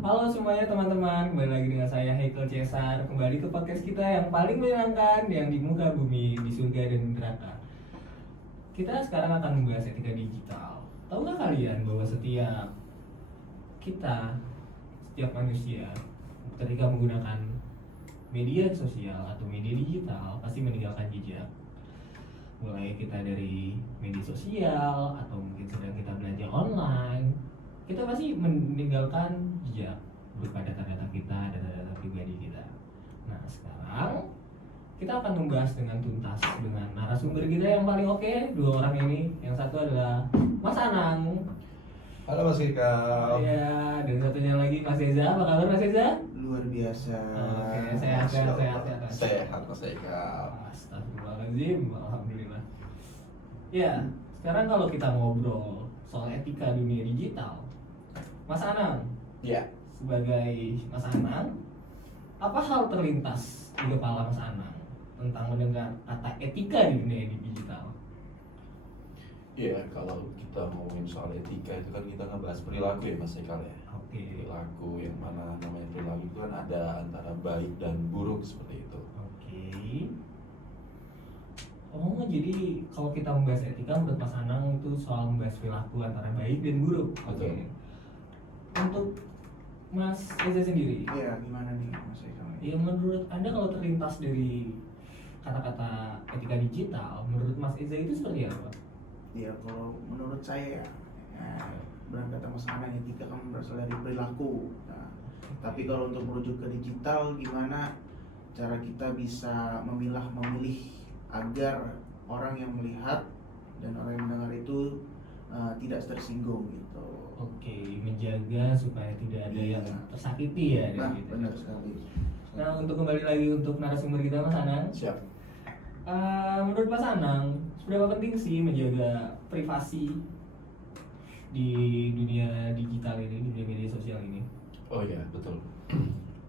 Halo semuanya teman-teman, kembali lagi dengan saya Haikal Cesar. Kembali ke podcast kita yang paling menyenangkan yang di muka bumi, di surga dan neraka. Kita sekarang akan membahas etika digital. Tahukah kalian bahwa kita, setiap manusia ketika menggunakan media sosial atau media digital pasti meninggalkan jejak. Mulai kita dari media sosial atau mungkin sedang kita belanja online, kita pasti meninggalkan jejak berupa data-data kita, data-data pribadi kita. Nah sekarang kita akan membahas dengan tuntas dengan narasumber kita yang paling oke, dua orang ini. Yang satu adalah Mas Anang. Halo Mas Kikal. Ya, dan satunya lagi Mas Eza. Apa kabar Mas Eza? Luar biasa. Oke, sehat. Sehat Mas Kikal. Astagfirullahaladzim, alhamdulillah. Ya, sekarang kalau kita ngobrol soal etika dunia digital, Mas Anang, Ya. sebagai Mas Anang, apa hal terlintas di kepala Mas Anang tentang mendengar kata etika di dunia digital? Ya, kalau kita ngomongin soal etika itu kan kita ngebahas perilaku ya Mas Kikal ya. Oke. Perilaku yang mana namanya perilaku itu kan ada antara baik dan buruk seperti itu. Oke. Oh, jadi kalau kita membahas etika menurut Mas Anang itu soal membahas perilaku antara baik dan buruk. Oke. Betul. Untuk Mas Eza sendiri, Iya, gimana nih Mas Eka? ya menurut Anda kalau terlintas dari kata-kata etika digital, menurut Mas Eza itu seperti apa? Ya kalau menurut saya berangkat Mas Anang, etika kan berasal dari perilaku. Nah, tapi kalau untuk merujuk ke digital, gimana cara kita bisa memilih agar orang yang melihat dan orang yang mendengar itu tidak tersinggung gitu. Oke, menjaga supaya tidak ada yang tersakiti ya. Nah, gitu. benar sekali. Nah, untuk kembali lagi untuk narasumber kita Mas Anang, Siap. menurut Mas Anang, seberapa penting sih menjaga privasi di dunia digital ini, di dunia media sosial ini? Oh ya, betul.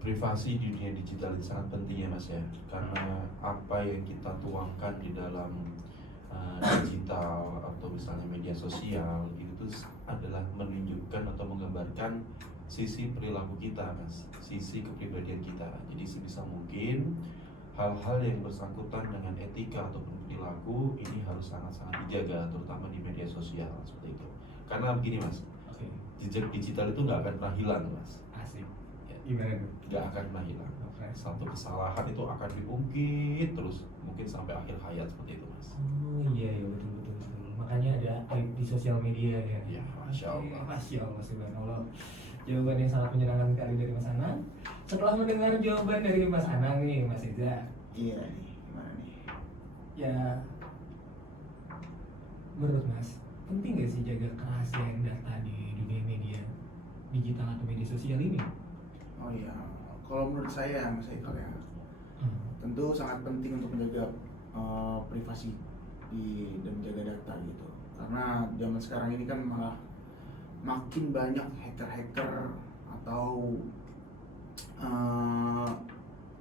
Privasi di dunia digital itu sangat penting ya Mas ya. Karena apa yang kita tuangkan di dalam digital atau misalnya media sosial itu tuh adalah menunjukkan atau menggambarkan sisi perilaku kita Mas, sisi kepribadian kita. Jadi sebisa mungkin hal-hal yang bersangkutan dengan etika ataupun perilaku ini harus sangat-sangat dijaga, terutama di media sosial seperti itu. Karena begini Mas, Oke, jejak digital itu nggak akan pernah hilang Mas, asik. Gimana tuh? nggak akan pernah hilang. Oke. Satu kesalahan itu akan diungkit terus mungkin sampai akhir hayat seperti itu Mas. Oh iya ya, betul. Makanya ada aib di sosial media ya. Ya, Masya Allah. Masya Allah, subhanallah. Jawaban yang sangat menyenangkan sekali dari Mas Anang. Setelah mendengar jawaban dari Mas Anang nih, Mas Eza, Iya nih, gimana nih? ya menurut Mas, penting gak sih jaga kerahasiaan data di dunia media digital atau media sosial ini? Oh iya, kalau menurut saya Mas Eka ya, tentu sangat penting untuk menjaga privasi dan menjaga data gitu. Karena zaman sekarang ini kan malah makin banyak hacker-hacker atau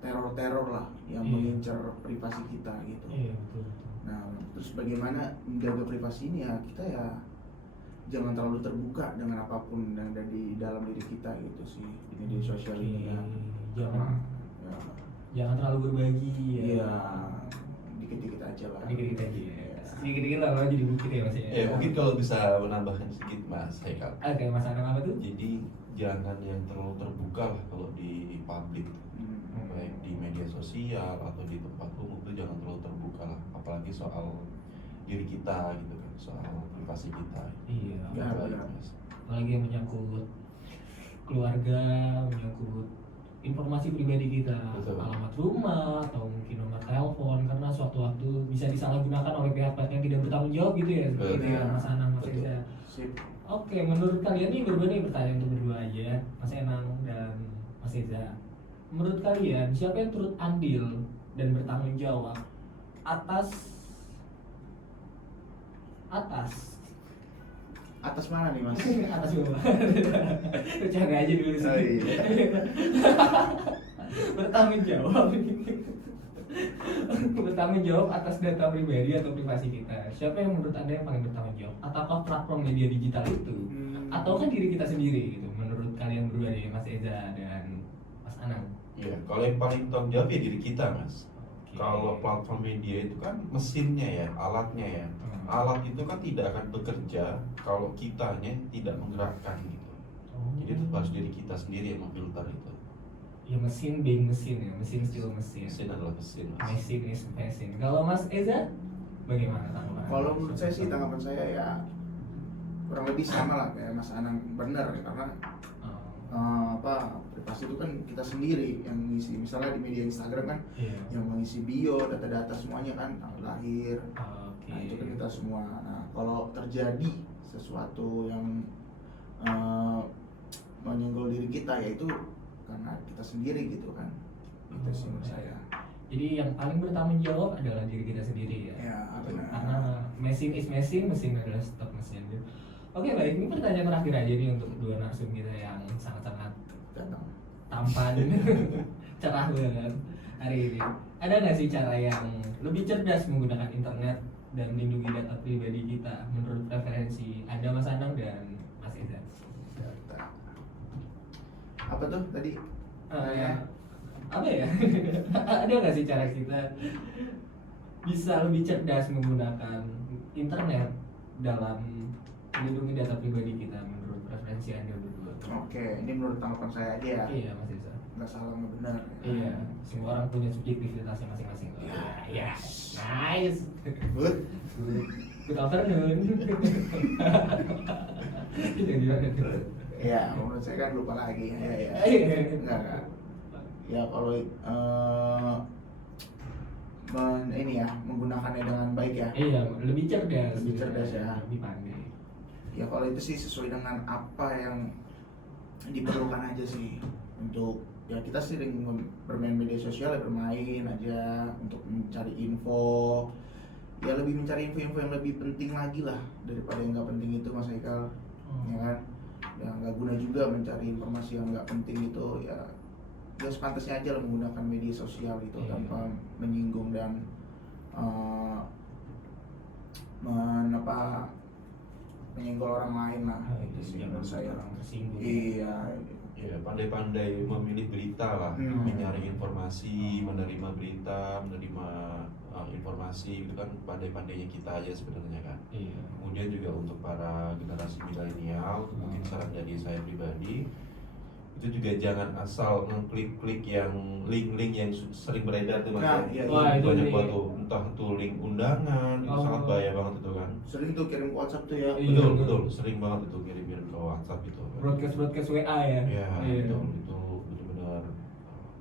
teror-teror lah yang Iya. mengincar privasi kita gitu. Iya betul. Nah, terus bagaimana menjaga privasi ini ya, kita ya jangan terlalu terbuka dengan apapun yang ada di dalam diri kita gitu sih di media sosial ini ya. Jangan Ya, jangan terlalu berbagi ya. iya, dikit-dikit aja lah. Dikit-dikit aja. Iya. Sedikit-dikit lah malah jadi bukit ya Mas ya. Ya mungkin kalau bisa menambahkan sedikit Mas Haikal. Oke, Mas Anang apa tuh? Jadi jangan yang terlalu terbuka lah kalau di publik, baik di media sosial atau di tempat umum itu jangan terlalu terbuka lah, apalagi soal diri kita gitu kan, soal privasi kita. Iya. Ya, Baik, benar. Mas. Apalagi yang menyangkut keluarga, menyangkut informasi pribadi kita, Betul. alamat rumah atau mungkin nomor telepon, karena suatu waktu bisa disalahgunakan oleh pihak-pihak yang tidak bertanggung jawab gitu ya, seperti itu ya Betul. Mas Anang, Mas Betul. Eza. Sip. Oke, menurut kalian nih berdua nih, bertanya untuk berdua aja, Mas Enang dan Mas Eza. Menurut kalian siapa yang turut andil dan bertanggung jawab atas Atas mana nih Mas? atas bawah? Bercanda aja dulu sih. Oh, iya. Bertanggung jawab. Bertanggung jawab atas data pribadi atau privasi kita. Siapa yang menurut Anda yang paling bertanggung jawab? Ataukah platform media digital itu? Atau kan diri kita sendiri gitu? Menurut kalian berdua nih, Mas Eza dan Mas Anang? Iya, kalau yang paling tanggung jawab ya diri kita, Mas. Oke. Kalau platform media itu kan mesinnya ya, alatnya ya. Alat itu kan tidak akan bekerja kalau kitanya tidak menggerakkan gitu. Jadi itu harus diri kita sendiri yang memfilter itu. Ya mesin being mesin ya, mesin still mesin. Mesin adalah mesin, Mas. Mesin is mesin. Kalau Mas Eza, bagaimana tanggapan? Kalau menurut saya sih tanggapan saya ya kurang lebih sama lah kayak Mas Anang, benar karena privasi itu kan kita sendiri yang mengisi. Misalnya di media Instagram kan Iya. yang mengisi bio, data-data semuanya kan, tanggal lahir. Oke. Nah itu kan kita semua. Nah kalau terjadi sesuatu yang menyenggol diri kita, yaitu karena kita sendiri gitu kan. Itu sih menurut saya. Jadi yang paling bertanggung jawab adalah diri kita sendiri ya. Ya benar. Karena mesin is mesin, mesin adalah stop mesin. Oke baik, ini pertanyaan terakhir aja nih untuk dua narsum kita yang sangat-sangat Datang. tampan, cerah banget hari ini. Ada nggak sih cara yang lebih cerdas menggunakan internet dan melindungi data pribadi kita menurut preferensi Anda Mas Anang dan Mas Eza? Data. Apa tuh tadi? Apa ya? Ada nggak sih cara kita bisa lebih cerdas menggunakan internet dalam melindungi data pribadi kita menurut preferensi Anda berdua? Oke, ini menurut tanggapan saya aja ya. Iya Mas Eza. Nggak salah nggak benar. Iya, semua orang punya subjektivitasnya masing-masing. Ya, nice. Good. Good afternoon. Jadi Ya, menurut saya kan lupa lagi. Ya. Enggak. Ya kalau ini ya menggunakannya dengan baik ya. Iya, lebih cerdas. Lebih cerdas ya. Lebih pandai. Ya kalau itu sih sesuai dengan apa yang diperlukan aja sih. Untuk ya kita sering bermain media sosial ya bermain aja untuk mencari info. Ya lebih mencari info-info yang lebih penting lagi lah daripada yang nggak penting itu, Mas Haikal. Ya kan? Yang nggak guna juga mencari informasi yang nggak penting itu ya sepantasnya aja lah menggunakan media sosial itu tanpa menyinggung dan menyenggol orang lain lah. Itu sih menurut saya. Tersinggung. Iya. Ya, pandai-pandai memilih berita lah, menyaring informasi, menerima berita, menerima informasi itu kan pandai-pandainya kita aja sebenarnya kan. Iya. Kemudian juga untuk para generasi milenial, mungkin saran dari saya pribadi itu juga jangan asal ngeklik-klik yang link-link yang sering beredar tuh Mas. Nah, iya, Wah, itu banyak nih. banget tuh, entah itu link undangan, itu sangat bahaya banget itu kan. Sering tuh kirim WhatsApp tuh ya. Iya. Betul, sering banget itu kirim-kirim ke WhatsApp itu. Broadcast WA ya. Ya, itu benar-benar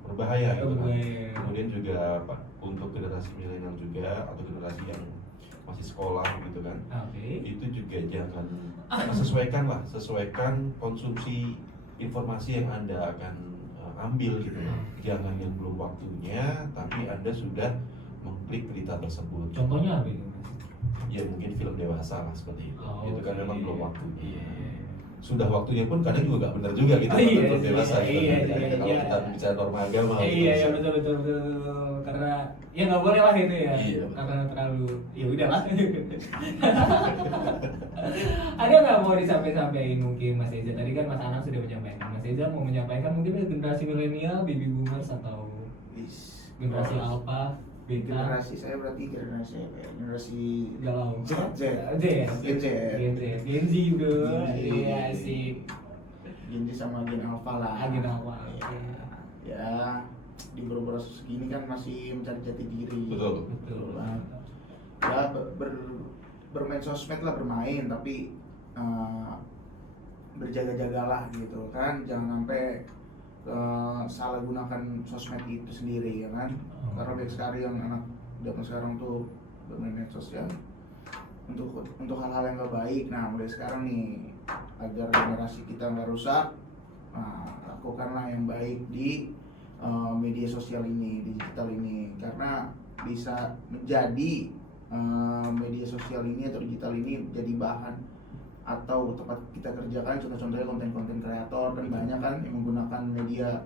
berbahaya gitu kan. Berbahaya. Kemudian juga Pak, untuk generasi milenial juga atau generasi yang masih sekolah gitu kan. Oke. Itu juga jangan sesuaikan konsumsi informasi yang Anda akan ambil gitu loh. Jangan yang belum waktunya tapi Anda sudah mengklik berita tersebut. Contohnya apa itu? Ya mungkin film dewasa lah seperti itu. Oh, Itu kan oke. memang belum waktunya. Iya. Sudah waktunya pun kadang juga nggak benar juga gitu. Oh, iya, Film dewasa iya, gitu. iya, Kadang iya, kalau iya. kita bicara norma agama gitu. Iya betul karena ya nggak boleh lah itu ya. Iya. Karena terlalu ya udahlah. Ada nggak mau disampaikan mungkin Mas Eza? Tadi kan Mas Anang sudah menyampaikan. Mas Eza mau menyampaikan mungkin ke generasi milenial, baby boomers atau generasi alpha, beta, Generasi saya berarti generasi apa ya? Generasi galau. Z. Z ya. Gen Z. Gen Z bro. Gen Z. Iya asik. Gen Z sama Gen Alpha lah. Gen Alpha. Ya di beberapa segini kan masih mencari jati diri. Betul. Betul. Ya bermain sosmed lah, bermain tapi berjaga-jagalah gitu kan, jangan sampai salah gunakan sosmed itu sendiri ya kan. Karena banyak sekali yang anak zaman sekarang tuh bermain medsos ya untuk hal-hal yang gak baik. Nah mulai sekarang nih agar generasi kita nggak rusak, lakukanlah yang baik di media sosial ini, digital ini, karena bisa menjadi media sosial ini atau digital ini jadi bahan atau tempat kita kerjakan. Contoh-contohnya konten-konten kreator kan banyak kan yang menggunakan media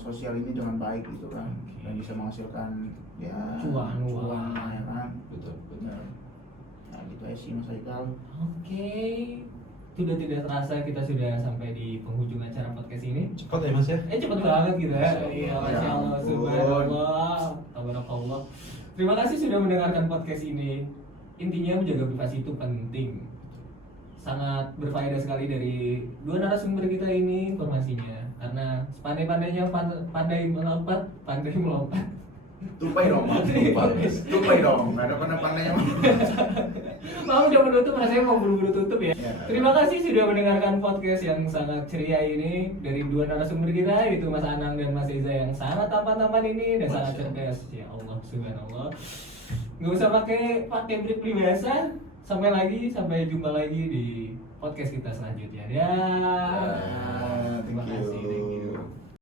sosial ini dengan baik gitu kan, dan bisa menghasilkan ya Cuan ya kan. Betul. Nah gitu aja sih Mas Haikal. Oke. Sudah tidak terasa kita sudah sampai di penghujung acara podcast ini. ini. Cepat ya Mas ya. Cepet banget gitu ya. Masya Iya, Allah. Masya Allah, subhanallah, tabarakallah. Terima kasih sudah mendengarkan podcast ini. Intinya menjaga privasi itu penting. Sangat berfaedah sekali dari dua narasumber kita ini informasinya. Karena sepandai-pandainya pandai melompat. Tupai dong, Bang. Tupai dong. Nggak ada pandai-pandainya. Mau udah menutup, rasanya mau buru-buru tutup ya. Ya. Terima kasih sudah mendengarkan podcast yang sangat ceria ini dari dua narasumber kita, yaitu Mas Anang dan Mas Eza yang sangat tampan-tampan ini dan sangat cerdas. Ya Allah, subhanallah. Nggak usah pakai beli biasa. Sampai jumpa lagi di podcast kita selanjutnya. Dah. Thank Terima you. kasih.